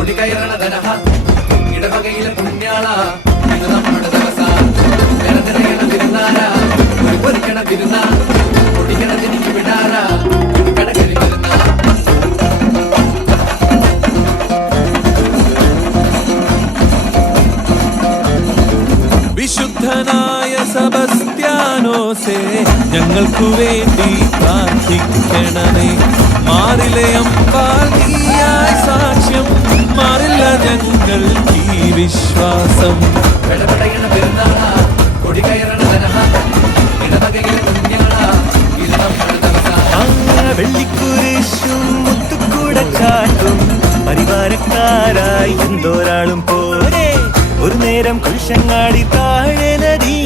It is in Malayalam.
കൊടി കയറണ ധനഹ ഇടവകയിലെ പുണ്യാള ഇത് നമ്മുടെ ദിവസ ജനത്തിനയണ വിരുന്നാര ഒരു പൊരിക്കണ വിരുന്ന പൊടിക്കണതിനിക്ക് വിടാര കടകരി വരുന്ന വിശുദ്ധനായ സെബസ്ത്യാനോസേ ഞങ്ങൾക്കു വേണ്ടി പ്രാർത്ഥിക്കണമേ. മാറിലെ അമ്പാൽ നീയായ സാക്ഷ്യം മാറില്ല ഞങ്ങൾക്ക് ഈ വിശ്വാസം. പെടപെടയണ പെരുന്നാള കൊടി കയറണ ധനഹ ഇടവകയിലെ പുണ്യാള ഇത് നമ്മുടെ ദിവസ വെള്ളിക്കുരിശും മുത്തുക്കൂടക്കാട്ടും പരിവാരക്കാരായി എന്തോരാളും പോരെ ഒരു നേരം കുരിശങ്ങാടി താഴെ നദി